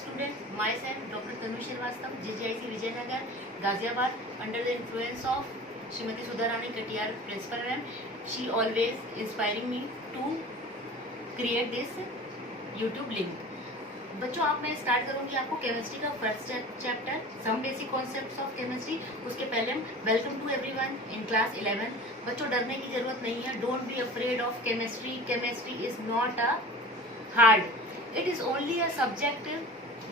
student, myself, Dr. Tanu Srivastava, JJIC Vijayanagar, Ghaziabad, under the influence of Srimati Sudharani Katiyar, Principal Ma'am. She always inspiring me to create this YouTube link. बच्चों आप मैं start करूंगी आपको chemistry का first chapter some basic concepts of chemistry. उसके पहले हम welcome to everyone in class 11। बच्चों डरने की जरूरत नहीं है, don't be afraid of chemistry. Chemistry is not a hard, it is only a subject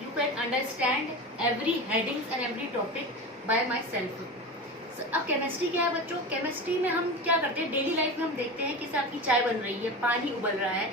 you can understand every headings and every topic by myself. अब chemistry क्या है बच्चों? केमिस्ट्री में हम क्या करते हैं, डेली लाइफ में हम देखते हैं कि आपकी चाय बन रही है, पानी उबल रहा है,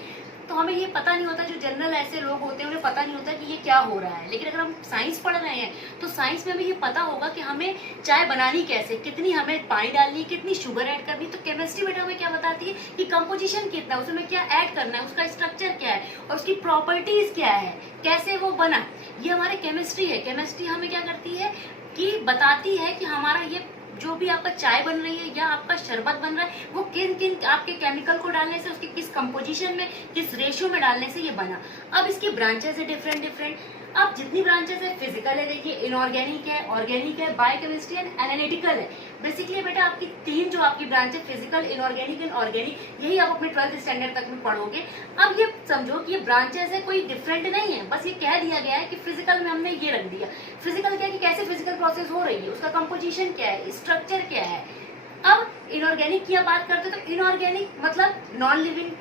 तो हमें ये पता नहीं होता। जो जनरल ऐसे लोग होते हैं उन्हें पता नहीं होता कि ये क्या हो रहा है। लेकिन अगर हम साइंस पढ़ रहे हैं तो साइंस में हमें ये पता होगा कि हमें चाय बनानी कैसे, कितनी हमें पानी डालनी, कितनी शुगर ऐड करनी। तो केमिस्ट्री बेटा हमें क्या बताती है कि कंपोजिशन कितना, उसमें क्या ऐड करना है, उसका स्ट्रक्चर क्या है और उसकी प्रॉपर्टीज क्या है, कैसे वो बना। ये हमारे केमिस्ट्री है। केमिस्ट्री हमें क्या करती है कि बताती है कि हमारा ये जो भी आपका चाय बन रही है या आपका शरबत बन रहा है वो किन किन आपके केमिकल को डालने से, उसके किस कंपोजिशन में, किस रेशियो में डालने से ये बना। अब इसकी ब्रांचेस है डिफरेंट। अब जितनी ब्रांचेस है, फिजिकल है, देखिए इनऑर्गेनिक है, ऑर्गेनिक है, बायोकेमिस्ट्री एंड एनालिटिकल है। बेसिकली बेटा आपकी तीन जो आपकी ब्रांच है, फिजिकल, इनऑर्गेनिक एंड ऑर्गेनिक, यही आप अपने 12th स्टैंडर्ड तक में पढ़ोगे। अब ये समझो कि ये ब्रांचेस है, कोई डिफरेंट नहीं है, बस ये कह दिया गया है कि फिजिकल में हमने ये रख दिया। फिजिकल क्या है कि कैसे फिजिकल प्रोसेस हो रही है, उसका कंपोजिशन क्या है, स्ट्रक्चर क्या है। अब इनऑर्गेनिक की बात करते तो इनऑर्गेनिक मतलब नॉन लिविंग।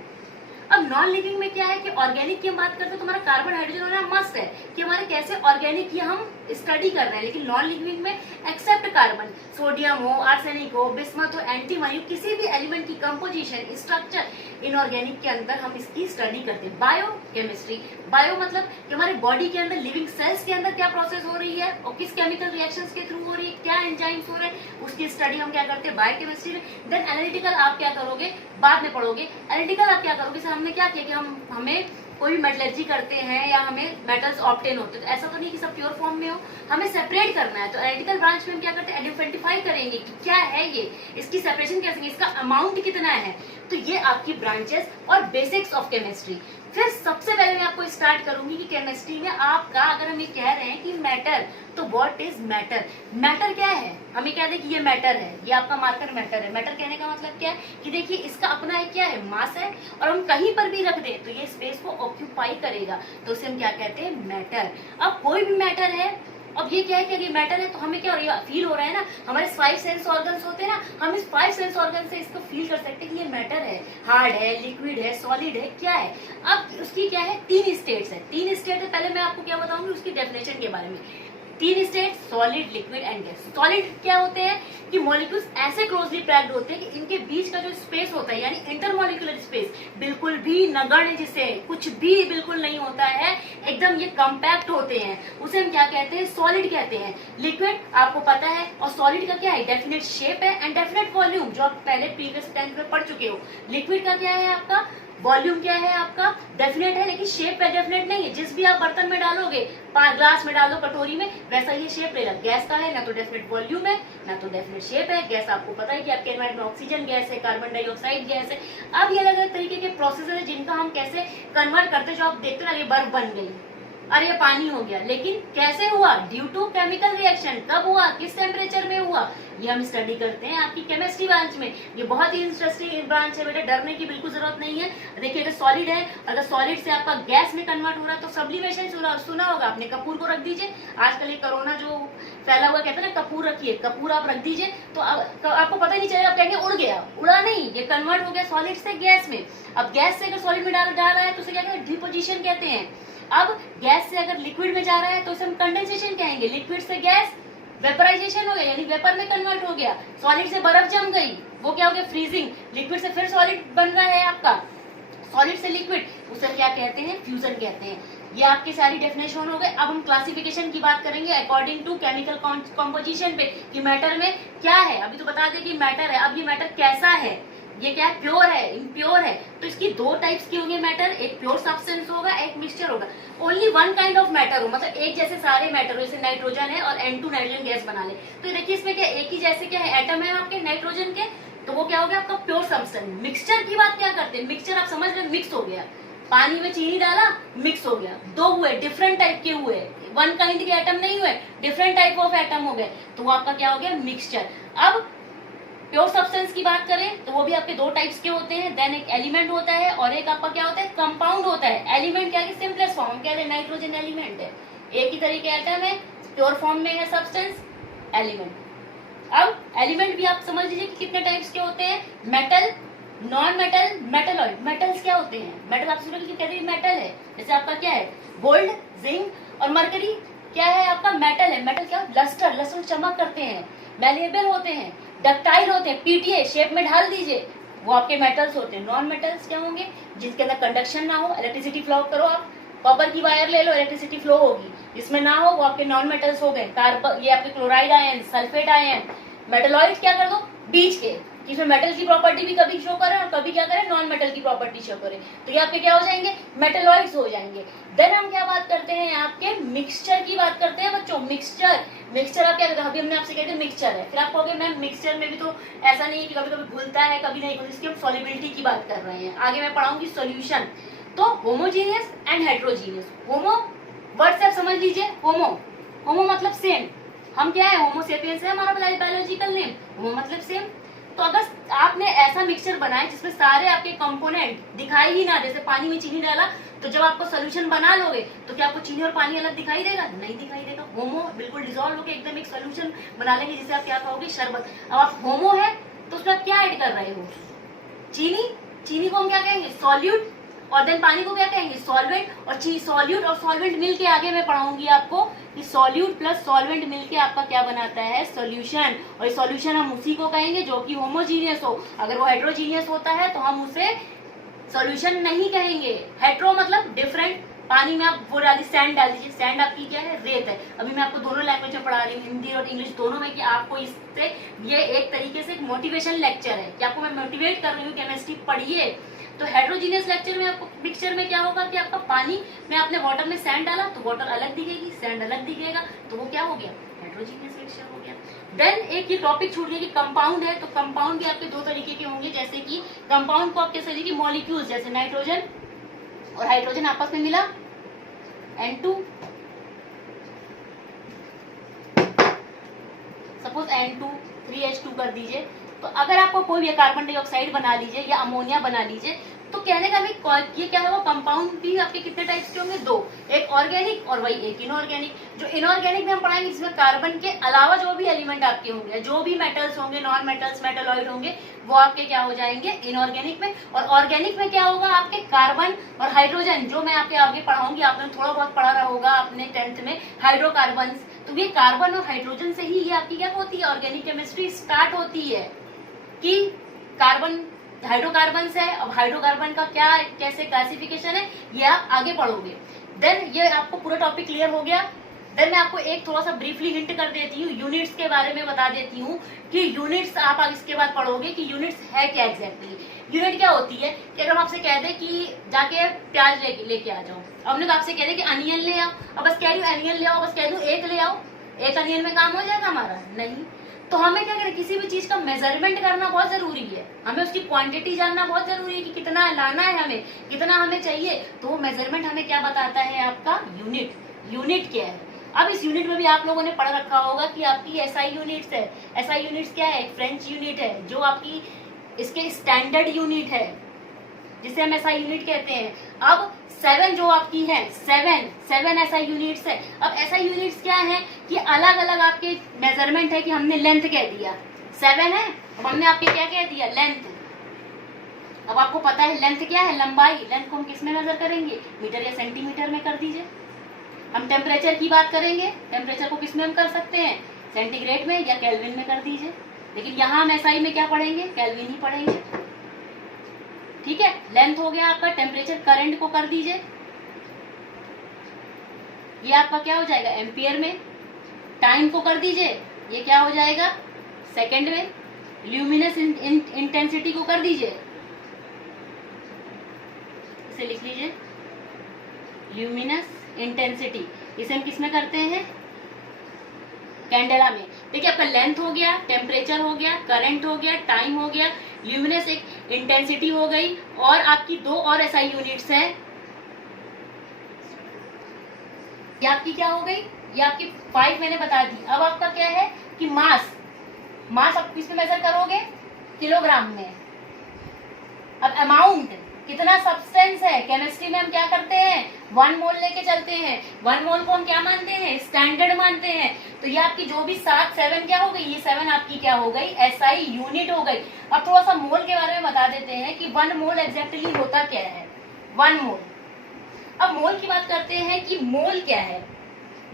अब नॉन लिविंग में क्या है कि ऑर्गेनिक की हम बात करते हैं तो हमारा कार्बन हाइड्रोजन होना मस्ट है कि हमारे कैसे ऑर्गेनिक की हम स्टडी कर रहे हैं। लेकिन नॉन लिविंग में एक्सेप्ट कार्बन, सोडियम हो, आर्सेनिक हो, बिस्मथ हो, एंटीमनी, किसी भी एलिमेंट की कंपोजिशन, स्ट्रक्चर इनऑर्गेनिक के अंदर हम इसकी स्टडी करते हैं। बायो केमिस्ट्री, बायो मतलब कि हमारे बॉडी के अंदर लिविंग सेल्स के अंदर क्या प्रोसेस हो रही है और किस केमिकल रिएक्शंस के थ्रू हो रही है, क्या एंजाइम्स हो रहे हैं, उसकी स्टडी हम क्या करते हैं बायो केमिस्ट्री में। देन एनालिटिकल आप क्या करोगे, बाद में पढ़ोगे। एनालिटिकल आप क्या करोगे, हमने क्या किया कि हमें कोई मेटलर्जी करते हैं या हमें मेटल्स ऑब्टेन होते हैं, तो ऐसा तो नहीं कि सब प्योर फॉर्म में हो, हमें सेपरेट करना है। तो एनालिटिकल ब्रांच में हम क्या करते हैं, आइडेंटिफाई करेंगे कि क्या है ये, इसकी सेपरेशन कैसे, इसका अमाउंट कितना है। तो ये आपकी ब्रांचेस और बेसिक्स ऑफ केमिस्ट्री। फिर सबसे पहले मैं आपको स्टार्ट करूंगी कि केमिस्ट्री में आपका, अगर हम ये कह रहे हैं कि मैटर, तो व्हाट इज मैटर। मैटर क्या है, हमें कह दें कि ये मैटर है, ये आपका मार्कर मैटर है। मैटर कहने का मतलब क्या है कि देखिए इसका अपना एक क्या है, मास है, और हम कहीं पर भी रख दें तो ये स्पेस को ऑक्यूपाई करेगा, तो उसे हम क्या कहते हैं, मैटर। अब कोई भी मैटर है, अब ये क्या है कि अगर मैटर है तो हमें क्या हो रहा है, फील हो रहा है ना, हमारे 5 सेंस ऑर्गन्स होते हैं ना, हम इस 5 सेंस ऑर्गन से इसको फील कर सकते हैं कि ये मैटर है, हार्ड है, लिक्विड है, सॉलिड है, क्या है। अब उसकी क्या है, 3 स्टेट्स है। 3 स्टेट है, पहले मैं आपको क्या बताऊंगी उसकी डेफिनेशन के बारे में। 3 state, solid, liquid and gas. Solid क्या होते हैं कि मॉलिक्यूल्स ऐसे क्लोजली पैक्ड होते हैं कि इनके बीच का जो स्पेस होता है, यानी इंटरमॉलिक्यूलर स्पेस, बिल्कुल भी नगण्य, जिसे कुछ भी बिल्कुल नहीं होता है, एकदम ये कम्पैक्ट होते हैं, उसे हम क्या कहते हैं, सॉलिड कहते हैं। लिक्विड आपको पता है, और सॉलिड का क्या है, डेफिनेट शेप है एंड डेफिनेट वॉल्यूम, जो आप पहले प्रीवियस 10th में पढ़ चुके हो। लिक्विड का क्या है आपका, वॉल्यूम क्या है आपका, डेफिनेट है, लेकिन शेप पे डेफिनेट नहीं है। जिस भी आप बर्तन में डालोगे, ग्लास में डालो, कटोरी में, वैसा ये शेप लेगा। गैस का है ना तो डेफिनेट वॉल्यूम है ना तो डेफिनेट शेप है। गैस आपको पता है कि आपके एनवायरमेंट में ऑक्सीजन गैस है, कार्बन डाइऑक्साइड गैस है। अब ये अलग अलग तरीके के प्रोसेस है जिनका हम कैसे कन्वर्ट करते हैं। जो आप देखते हो, ये बर्फ बन गई, अरे ये पानी हो गया, लेकिन कैसे हुआ, ड्यू टू केमिकल रिएक्शन। कब हुआ, किस टेम्परेचर में हुआ, ये हम स्टडी करते हैं आपकी केमिस्ट्री ब्रांच में। ये बहुत ही इंटरेस्टिंग ब्रांच है बेटा, डरने की बिल्कुल जरूरत नहीं है। देखिए अगर सॉलिड है, अगर सॉलिड से आपका गैस में कन्वर्ट हो रहा है तो सब्लिमेशन सुना होगा आपने। कपूर को रख दीजिए, आजकल ये कोरोना जो फैला हुआ, कहते हैं ना कपूर रखिए, कपूर आप रख दीजिए तो आपको पता ही नहीं चलेगा, आप कहेंगे उड़ गया, उड़ा नहीं, ये कन्वर्ट हो गया सॉलिड से गैस में। अब गैस से अगर सॉलिड में डाल रहा है तो उसे क्या कहते हैं, डिपोजिशन कहते हैं। अब गैस से अगर लिक्विड में जा रहा है तो उसे हम कंडेंसेशन कहेंगे। लिक्विड से गैस वेपराइजेशन हो गया, यानी वेपर में कन्वर्ट हो गया। सॉलिड से बर्फ जम गई, वो क्या हो गया, फ्रीजिंग। लिक्विड से फिर सॉलिड बन रहा है आपका, सॉलिड से लिक्विड, उसे क्या कहते हैं, फ्यूजन कहते हैं। ये आपकी सारी डेफिनेशन हो गए। अब हम क्लासिफिकेशन की बात करेंगे अकॉर्डिंग टू केमिकल कॉम्पोजिशन पे कि मैटर में क्या है। अभी तो बता दें कि मैटर है, अब ये मैटर कैसा है, ये क्या है, प्योर है, इम्प्योर है। तो इसकी 2 टाइप्स की होंगे मैटर, एक प्योर सब्सटेंस होगा, एक मिक्सचर होगा। ओनली 1 काइंड ऑफ मैटर हो, मतलब एक जैसे सारे मैटर हो, जैसे नाइट्रोजन है और N2 नाइट्रोजन गैस बना ले, तो देखिए इसमें क्या एक ही जैसे क्या है, एटम है आपके नाइट्रोजन के, तो वो क्या हो गया आपका प्योर सब्सटेंस। मिक्सचर की बात क्या करते हैं, मिक्सचर आप समझ रहे, मिक्स हो गया, पानी में चीनी डाला, मिक्स हो गया, दो हुए, डिफरेंट टाइप के हुए, वन काइंड के एटम नहीं हुए, डिफरेंट टाइप ऑफ एटम हो गए, तो वो आपका क्या हो गया, मिक्सचर। अब प्योर सब्सटेंस की बात करें तो वो भी आपके दो टाइप्स के होते हैं, देन एक एलिमेंट होता है और एक आपका क्या होता है, कंपाउंड होता है। एलिमेंट क्या है, सिंपलेस्ट फॉर्म क्या है, नाइट्रोजन एलिमेंट है, एक ही तरह के एटम है, प्योर फॉर्म में है सब्सटेंस, एलिमेंट। अब एलिमेंट भी आप समझ लीजिए कि कितने टाइप्स के होते हैं, metal, non metal, metalloid. Metals क्या होते हैं, मेटल आप कहते हैं मेटल है, जैसे आपका क्या है, गोल्ड, जिंक और मरकरी क्या है आपका, मेटल है। मेटल क्या, लस्टर, लस्टर चमक करते हैं, मैलिएबल होते हैं, डक्टाइल होते हैं, पीटीए शेप में ढाल दीजिए, वो आपके मेटल्स होते हैं। नॉन मेटल्स क्या होंगे, जिसके अंदर कंडक्शन ना हो, इलेक्ट्रिसिटी फ्लो करो आप, कॉपर की वायर ले लो, इलेक्ट्रिसिटी फ्लो होगी, जिसमें ना हो वो आपके नॉन मेटल्स हो गए। कार्बन, ये आपके chloride ion, sulphate ion. Metalloid क्या कर दो, बीच के, जिसमें मेटल की प्रॉपर्टी भी कभी शो करे और कभी क्या करे, नॉन मेटल की प्रॉपर्टी शो करे, तो ये आपके क्या हो जाएंगे, मेटलॉइड्स हो जाएंगे। देन हम क्या बात करते हैं, आपके मिक्सचर की बात करते हैं बच्चों। मिक्सचर, मिक्सचर आप क्या कहते हैं, अभी हमने आपसे कहते हैं मिक्सचर है, फिर आप कहोगे मैम मिक्सचर में भी तो ऐसा नहीं है कि कभी कभी घुलता है कभी नहीं घुलता, इसकी हम सॉल्युबिलिटी की बात कर रहे हैं, आगे मैं पढ़ाऊंगी सॉल्यूशन। तो homogeneous and heterogeneous. Homo word से आप समझ लीजिए, होमो, होमो मतलब सेम, हम क्या है, होमोसेपियंस है हमारा बायोलॉजिकल नेम, होमो मतलब सेम। तो अगर आपने ऐसा मिक्सचर बनाया जिसमें सारे आपके कंपोनेंट दिखाई ही ना, जैसे पानी में चीनी डाला, तो जब आपको सोल्यूशन बना लोगे तो क्या आपको चीनी और पानी अलग दिखाई देगा, नहीं दिखाई देगा। होमो बिल्कुल डिसॉल्व होकर एकदम एक सोल्यूशन बना लेंगे, जिसे आप क्या कहोगे, शरबत। अब आप होमो है तो उसमें आप क्या ऐड कर रहे हो, चीनी, चीनी को हम क्या कहेंगे, सॉल्यूट, और देन पानी को क्या कहेंगे, सॉल्वेंट। और सॉल्यूट और सॉल्वेंट मिलके आगे मैं पढ़ाऊंगी आपको कि सॉल्यूट प्लस सॉल्वेंट मिलके आपका क्या बनाता है, सॉल्यूशन। और सॉल्यूशन हम उसी को कहेंगे जो कि होमोजीनियस हो। अगर वो हेट्रोजीनियस होता है तो हम उसे सॉल्यूशन नहीं कहेंगे। हेट्रो मतलब डिफरेंट, पानी में आप वो डाली, सैंड डाल दीजिए, सैंड आपकी क्या है, रेत है। अभी मैं आपको दोनों लैंग्वेज में पढ़ा रही हूँ, हिंदी और इंग्लिश दोनों में, कि आपको इससे ये एक तरीके से मोटिवेशन लेक्चर है कि आपको मैं मोटिवेट कर रही हूँ, केमिस्ट्री पढ़िए। तो हेट्रोजीनियस लेक्चर में आपको, मिक्सचर में क्या होगा कि आपका पानी में आपने वाटर में सैंड डाला तो वाटर अलग दिखेगी, सैंड अलग दिखेगा, तो वो क्या हो गया, हेट्रोजीनियस मिक्सचर हो गया। देन एक ये टॉपिक छूट गया कि कंपाउंड है, तो कंपाउंड भी आपके दो तरीके के होंगे, जैसे कि कंपाउंड को आप कैसे लीजिए कि मॉलिक्यूल्स, जैसे नाइट्रोजन और हाइड्रोजन आपस में मिला, N2, सपोज N2 3H2 कर दीजिए, तो अगर आपको कोई भी कार्बन डाइऑक्साइड बना लीजिए या अमोनिया बना लीजिए, तो कहने का भी ये क्या होगा, कंपाउंड भी आपके कितने टाइप्स के होंगे, दो, एक ऑर्गेनिक और वही एक इनऑर्गेनिक। जो इनऑर्गेनिक में हम पढ़ाएंगे जिसमें कार्बन के अलावा जो भी एलिमेंट आपके होंगे, जो भी मेटल्स होंगे, नॉन मेटल्स, मेटलॉइड होंगे, वो आपके क्या हो जाएंगे, इनऑर्गेनिक में। और ऑर्गेनिक में क्या होगा, आपके कार्बन और हाइड्रोजन, जो मैं आपके आगे पढ़ाऊंगी, आपने थोड़ा बहुत पढ़ा रहा होगा अपने 10th में, हाइड्रोकार्बन। तो ये कार्बन और हाइड्रोजन से ही ये आपकी क्या होती है, ऑर्गेनिक केमिस्ट्री स्टार्ट होती है, कि कार्बन हाइड्रोकार्बन है। अब हाइड्रोकार्बन का क्या कैसे क्लासिफिकेशन है, ये आप आगे पढ़ोगे। देन ये आपको पूरा टॉपिक क्लियर हो गया। देन मैं आपको एक थोड़ा सा ब्रीफली हिंट कर देती हूँ, यूनिट्स के बारे में बता देती हूँ कि यूनिट्स आप इसके बाद पढ़ोगे कि यूनिट्स है क्या एग्जैक्टली। यूनिट क्या होती है कि अगर हम आपसे कह दे कि जाके प्याज लेके आ जाओ, हमने आपसे कह दे कि अनियन ले आओ, अब बस कह रही हूँ अनियन ले आओ, बस कह दूँ एक ले आओ, एक अनियन में काम हो जाएगा हमारा, नहीं। तो हमें क्या करें, किसी भी चीज का मेजरमेंट करना बहुत जरूरी है, हमें उसकी क्वांटिटी जानना बहुत जरूरी है कि कितना लाना है हमें, कितना हमें चाहिए। तो वो मेजरमेंट हमें क्या बताता है, आपका यूनिट। यूनिट क्या है, अब इस यूनिट में भी आप लोगों ने पढ़ रखा होगा कि आपकी एसआई यूनिट्स है। एसआई यूनिट्स क्या है, एक फ्रेंच यूनिट है जो आपकी इसके स्टैंडर्ड यूनिट है, जिसे हम एसआई यूनिट कहते हैं। अब 7 जो आपकी है, 7 एसआई यूनिट्स है। अब एसआई यूनिट्स क्या है कि अलग अलग आपके मेजरमेंट है, कि हमने लेंथ कह दिया 7 है, अब हमने आपके क्या कह दिया, लेंथ। अब आपको पता है लेंथ क्या है, लंबाई। लेंथ को हम किस में मेजर करेंगे, मीटर या सेंटीमीटर में कर दीजिए। हम टेम्परेचर की बात करेंगे, टेम्परेचर को किस में हम कर सकते हैं, सेंटीग्रेड में या केल्विन में कर दीजिए। लेकिन यहाँ हम एसआई में क्या पढ़ेंगे, केल्विन ही पढ़ेंगे, ठीक है। लेंथ हो गया आपका, टेम्परेचर करंट को कर दीजिए, ये आपका क्या हो जाएगा, एम्पियर में। टाइम को कर दीजिए, ये क्या हो जाएगा, सेकंड में। ल्यूमिनस इंटेंसिटी को कर दीजिए, इसे लिख लीजिए, ल्यूमिनस इंटेंसिटी, इसे हम किसमें करते हैं, कैंडेला में। देखिए आपका लेंथ हो गया, टेम्परेचर हो गया, करंट हो गया, टाइम हो गया, ल्यूमिनस एक इंटेंसिटी हो गई, और आपकी 2 और एसआई यूनिट्स है, ये आपकी क्या हो गई, ये आपकी 5 मैंने बता दी। अब आपका क्या है कि मास आप किसमें मेजर करोगे, किलोग्राम में। अब अमाउंट कितना सब्सटेंस है, केमिस्ट्री में हम क्या करते हैं 1 मोल लेके चलते हैं। 1 मोल को हम क्या मानते हैं, स्टैंडर्ड मानते हैं। तो ये आपकी जो भी 7 क्या हो गई, ये 7 आपकी क्या हो गई, एसआई यूनिट हो गई। अब थोड़ा सा मोल के बारे में बता देते हैं कि 1 मोल एग्जैक्टली होता क्या है। 1 मोल, अब मोल की बात करते हैं कि मोल क्या है।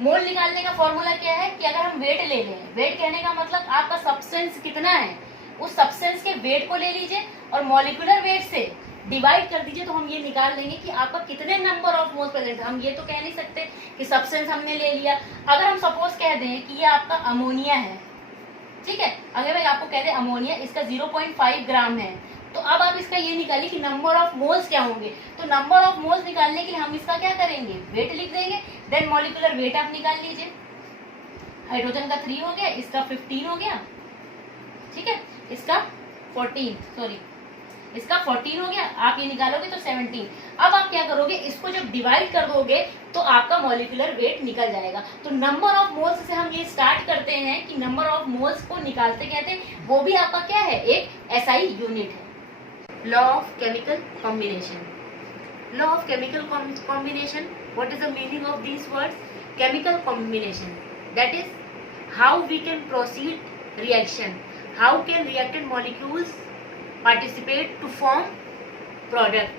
मोल निकालने का फॉर्मूला क्या है कि अगर हम वेट ले लें, वेट कहने का मतलब आपका सब्सटेंस कितना है, उस सब्सटेंस के वेट को ले लीजिए और मॉलिक्यूलर वेट से डिवाइड कर दीजिए, तो हम ये निकाल लेंगे कि आपका कितने नंबर ऑफ मोल्स प्रेजेंट है। हम ये तो कह नहीं सकते कि सब्सटेंस हमने ले लिया। अगर हम सपोज कह दें कि ये आपका अमोनिया है, ठीक है, अगर मैं आपको कह दें अमोनिया, इसका 0.5 ग्राम है, तो अब आप इसका ये निकालिए कि नंबर ऑफ मोल्स क्या होंगे। तो नंबर ऑफ मोल्स निकालने के लिए हम इसका क्या करेंगे, वेट लिख देंगे, देन मॉलिक्यूलर वेट आप निकाल लीजिए। हाइड्रोजन का 3 हो गया, इसका 15 हो गया, ठीक है, इसका 14 हो गया, आप ये निकालोगे तो 17। अब आप क्या करोगे, इसको जब डिवाइड कर दोगे तो आपका मॉलिक्यूलर वेट निकल जाएगा। तो नंबर ऑफ मोल्स से हम ये स्टार्ट करते हैं कि नंबर ऑफ मोल्स को निकालते कहते हैं, वो भी आपका क्या है, एक एसआई यूनिट है। Law of chemical combination. Law of chemical combination, what is the meaning of these words. Chemical combination, that is how we can proceed reaction, how can reacted molecules participate to form product.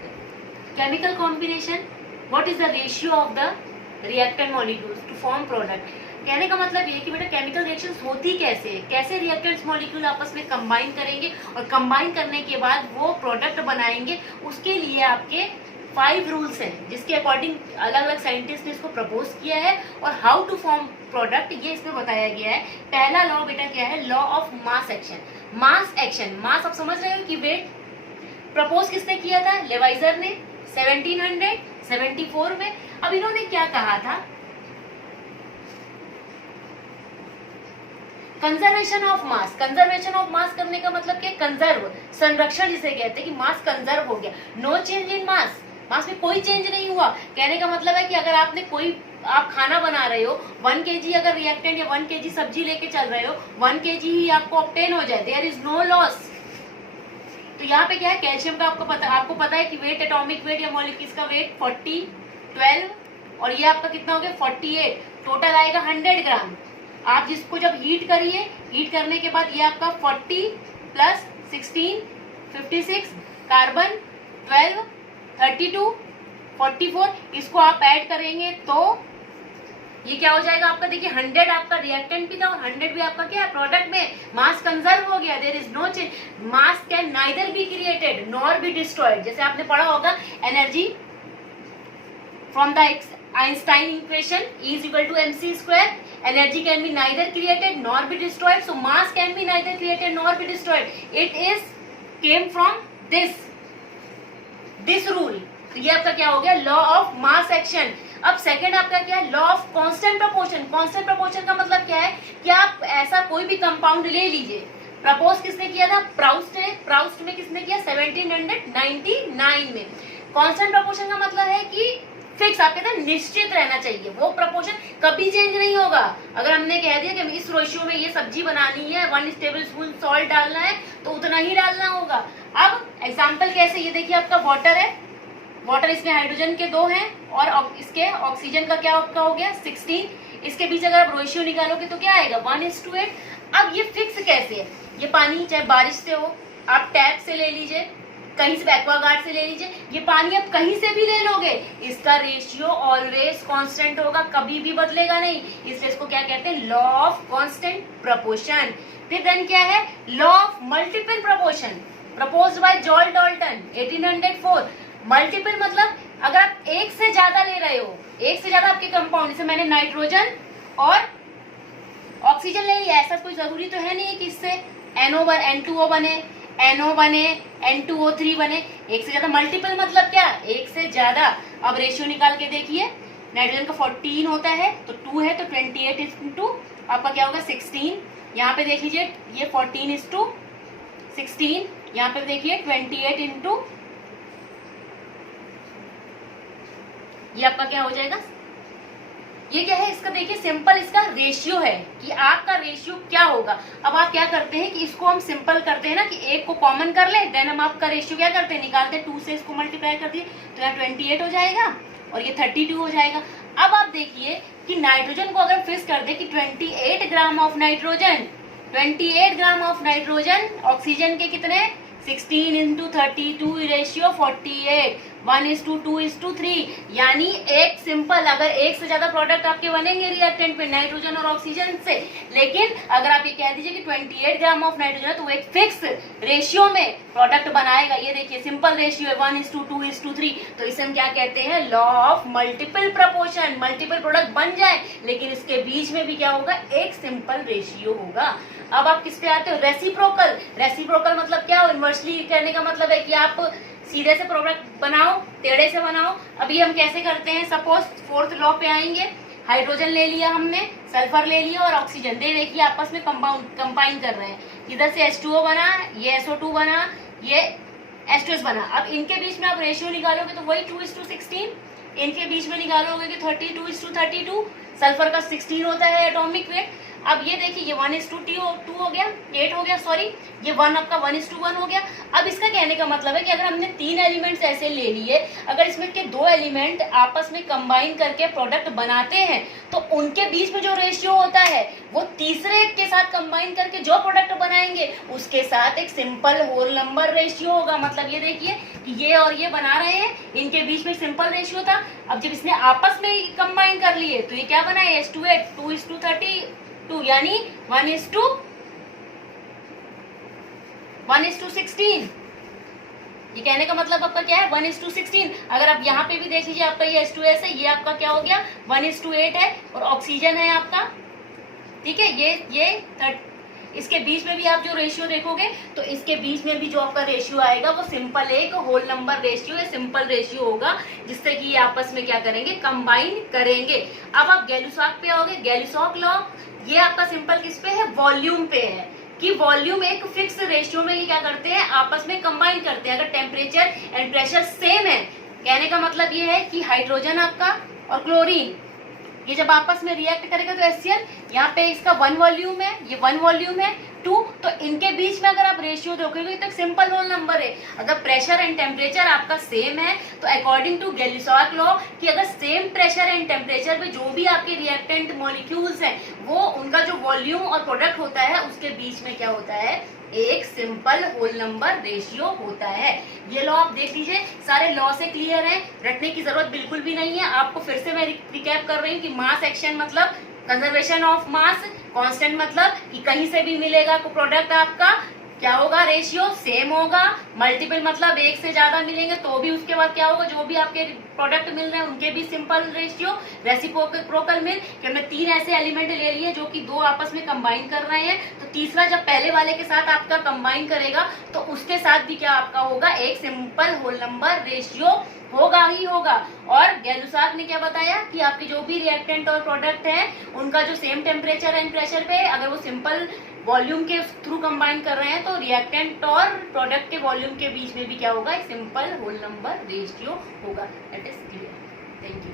Chemical combination, what is the ratio of the reactant molecules to form product. कहने का मतलब ये कि बेटा chemical reactions होती कैसे reactants molecule आपस में कंबाइन करेंगे और कंबाइन करने के बाद वो प्रोडक्ट बनाएंगे। उसके लिए आपके 5 रूल्स हैं जिसके अकॉर्डिंग अलग अलग साइंटिस्ट ने इसको प्रपोज किया है, और हाउ टू फॉर्म प्रोडक्ट ये इसमें बताया गया है। पहला लॉ बेटा क्या है, law of mass action. Mass action, mass आप समझ रहे हो कि वेट प्रपोज किसने किया था, लेवाइजर ने 1774 में। अब इन्होंने क्या कहा था, conservation of mass. Conservation of mass करने का मतलब क्या, कंजर्व, संरक्षण जिसे कहते हैं कि मास कंजर्व हो गया। नो चेंज इन मास, मास में कोई चेंज नहीं हुआ। कहने का मतलब है कि अगर आपने आप खाना बना रहे हो, 1 kg अगर रिएक्टेंट या 1 kg सब्जी लेके चल रहे हो, 1 kg ही आपको ऑब्टेन हो जाए, देयर इज नो लॉस। तो यहाँ पे क्या है, कैल्शियम का आपको पता है कि वेट, एटॉमिक वेट या मॉलिक्यूल्स का वेट 40, 12 और ये आपका कितना हो गया 48, टोटल आएगा 100 ग्राम। आप जिसको जब हीट करिए, हीट करने के बाद ये आपका 40 प्लस 16 56, कार्बन 12 32 44, इसको आप ऐड करेंगे तो ये क्या हो जाएगा आपका, देखिए 100 आपका रिएक्टेंट भी था और 100 भी आपका क्या है प्रोडक्ट में। मास कंजर्व हो गया, there is no change. Mass can neither be created nor be destroyed. जैसे आपने पढ़ा होगा energy from the Einstein equation E is equal to mc square. Energy can be neither created nor be destroyed. So mass can be neither created nor be destroyed. It is came from this rule. तो ये आपका क्या हो गया, law of mass action. अब second आपका क्या है, law of constant proportion. Constant proportion का मतलब क्या है कि आप ऐसा कोई भी कंपाउंड ले लीजिए, प्रपोज किसने किया था, प्राउस्ट ने। प्राउस्ट में किसने किया, 1799 में। कांस्टेंट प्रोपोर्शन का मतलब है कि फिक्स, आप कहते हैं निश्चित रहना चाहिए, वो प्रोपोर्शन कभी चेंज नहीं होगा। अगर हमने कह दिया कि इस रेशियो में ये सब्जी बनानी है, 1 टेबलस्पून सॉल्ट डालना है, तो उतना ही डालना होगा। अब एग्जाम्पल कैसे, ये देखिए आपका वाटर है, वाटर इसमें हाइड्रोजन के 2 हैं और इसके ऑक्सीजन का क्या आपका हो गया 16। इसके बीच अगर आप रेशियो निकालोगे तो क्या आएगा 1:8। अब ये फिक्स कैसे है, ये पानी चाहे बारिश से हो, आप टैप से ले लीजिए, कहीं से एक्वागार्ड से ले लीजिए, ये पानी आप कहीं से भी ले लोगे, इसका रेशियो ऑलवेज कांस्टेंट होगा, कभी भी बदलेगा नहीं। इसलिए इसको क्या कहते हैं, लॉ ऑफ कांस्टेंट प्रोपोर्शन। फिर देन क्या है, law of multiple proportion proposed by George Dalton 1804। Multiple मतलब अगर आप एक से ज्यादा ले रहे हो, एक से ज्यादा आपके कंपाउंड, जैसे मैंने नाइट्रोजन और ऑक्सीजन ले लिया, ऐसा कोई जरूरी तो है नहीं कि इससे N2O बने, NO बने, N2O3 बने, एक से ज्यादा। मल्टीपल मतलब क्या, एक से ज्यादा। अब रेशियो निकाल के देखिए, नाइट्रोजन का 14 होता है तो 2 है तो 28 इंटू आपका क्या होगा 16। यहाँ पे देख लीजिए ये 14:16, यहाँ पे देखिए 28 इंटू ये आपका क्या हो जाएगा ये क्या है, इसका देखिए सिंपल इसका रेशियो है कि आपका रेशियो क्या होगा। अब आप क्या करते हैं कि इसको हम सिंपल करते हैं ना कि एक को कॉमन कर ले, देन हम आपका रेशियो क्या करते हैं, निकालते हैं, 2 से इसको मल्टीप्लाई कर दिए तो यहाँ 28 हो जाएगा और ये 32 हो जाएगा। अब आप देखिए कि नाइट्रोजन को अगर फिक्स कर दे कि 28 gram of nitrogen, 28 gram of nitrogen, oxygen के कितने 16 इंटू 32 रेशियो 48, 1:2:3, यानी एक सिंपल, अगर एक से ज्यादा प्रोडक्ट आपके बनेंगे रिएक्टेंट में नाइट्रोजन और ऑक्सीजन से, लेकिन अगर आप ये कह दीजिए कि 28 ग्राम ऑफ नाइट्रोजन है तो वो एक फिक्स रेशियो में प्रोडक्ट बनाएगा। ये देखिए सिंपल रेशियो है 1:2:3, तो इसे हम क्या कहते हैं, law of multiple proportion. Multiple product बन जाए लेकिन इसके बीच में भी क्या होगा, एक सिंपल रेशियो होगा। अब आप किस पे आते हो, रेसिप्रोकल। रेसिप्रोकल मतलब क्या हो, इनवर्सली कहने का मतलब है कि आप सीधे से प्रोडक्ट बनाओ, टेढ़े से बनाओ। अभी हम कैसे करते हैं, सपोज 4th लॉ पे आएंगे, हाइड्रोजन ले लिया हमने, सल्फर ले लिया और ऑक्सीजन दे देखिए आपस में कंबाइन कर रहे हैं, इधर से H2O बना, ये SO2 बना, ये H2S बना। अब इनके बीच में आप रेशियो निकालोगे तो वही 2:16, इनके बीच में निकालोगे कि 32:32, सल्फर का 16 होता है एटॉमिक वेट। अब ये देखिए ये 1:2 हो गया, 8 हो गया, सॉरी ये 1 आपका 1:1 हो गया। अब इसका कहने का मतलब है कि अगर हमने 3 एलिमेंट्स ऐसे ले लिए, अगर इसमें के 2 एलिमेंट आपस में कंबाइन करके प्रोडक्ट बनाते हैं तो उनके बीच में जो रेशियो होता है वो तीसरे के साथ कंबाइन करके जो प्रोडक्ट बनाएंगे उसके साथ एक सिंपल होल नंबर रेशियो होगा। मतलब ये देखिए कि ये और ये बना रहे हैं, इनके बीच में सिंपल रेशियो था। अब जब इसने आपस में कंबाइन कर लिए तो ये क्या बना है, H2 2:32, यानी 1:16। ये कहने का मतलब आपका क्या है, 1:16। अगर आप यहाँ पे भी देख लीजिए, आपका ये H2S है, ये आपका क्या हो गया 1:8 है, और ऑक्सीजन है आपका, ठीक है, ये इसके बीच में भी आप जो रेशियो देखोगे तो इसके बीच में भी जो आपका रेशियो आएगा वो सिंपल एक होल नंबर रेशियो है, सिंपल रेशियो होगा, जिससे कि ये आपस में क्या करेंगे, कंबाइन करेंगे। अब आप गैलुसॉक पे आओगे, गैलुसॉक लॉ, ये आपका सिंपल किस पे है, वॉल्यूम पे है, कि वॉल्यूम एक फिक्स रेशियो में ये क्या करते हैं, आपस में कंबाइन करते हैं। अगर टेम्परेचर एंड प्रेशर सेम है, कहने का मतलब ये है कि हाइड्रोजन आपका और क्लोरीन ये जब आपस में रिएक्ट करेगा तो HCl, यहाँ पे इसका 1 वॉल्यूम है, ये 1 वॉल्यूम है 2, तो इनके बीच में अगर आप रेशियो देखोगे तो सिंपल होल नंबर है। अगर प्रेशर एंड टेम्परेचर आपका सेम है तो अकॉर्डिंग टू गैलुसॉक लॉ कि अगर सेम प्रेशर एंड टेम्परेचर पे जो भी आपके रिएक्टेंट मॉलिक्यूल्स हैं वो उनका जो वॉल्यूम और प्रोडक्ट होता है उसके बीच में क्या होता है, एक सिंपल होल नंबर रेशियो होता है। ये लॉ आप देख लीजिए, सारे लॉ से क्लियर है, रटने की जरूरत बिल्कुल भी नहीं है। आपको फिर से मैं रिकैप कर रही हूँ कि मास एक्शन मतलब कंजर्वेशन ऑफ मास, कांस्टेंट मतलब कि कहीं से भी मिलेगा को प्रोडक्ट आपका क्या होगा, रेशियो सेम होगा, मल्टीपल मतलब एक से ज्यादा मिलेंगे तो भी उसके बाद क्या होगा, जो भी आपके प्रोडक्ट मिल रहे हैं उनके भी सिंपल रेशियो। रेसिप्रोकल मिल कि हमने 3 ऐसे एलिमेंट ले लिए जो कि 2 आपस में कंबाइन कर रहे हैं, तो तीसरा जब पहले वाले के साथ आपका कंबाइन करेगा तो उसके साथ भी क्या आपका होगा, एक सिंपल होल नंबर रेशियो होगा ही होगा। और गैलुसॉक ने क्या बताया कि आपके जो भी रिएक्टेंट और प्रोडक्ट हैं उनका जो सेम टेम्परेचर एंड प्रेशर पे अगर वो सिंपल वॉल्यूम के थ्रू कंबाइन कर रहे हैं तो रिएक्टेंट और प्रोडक्ट के वॉल्यूम के बीच में भी क्या होगा, एक सिंपल होल नंबर रेशियो होगा। That is clear. Thank you.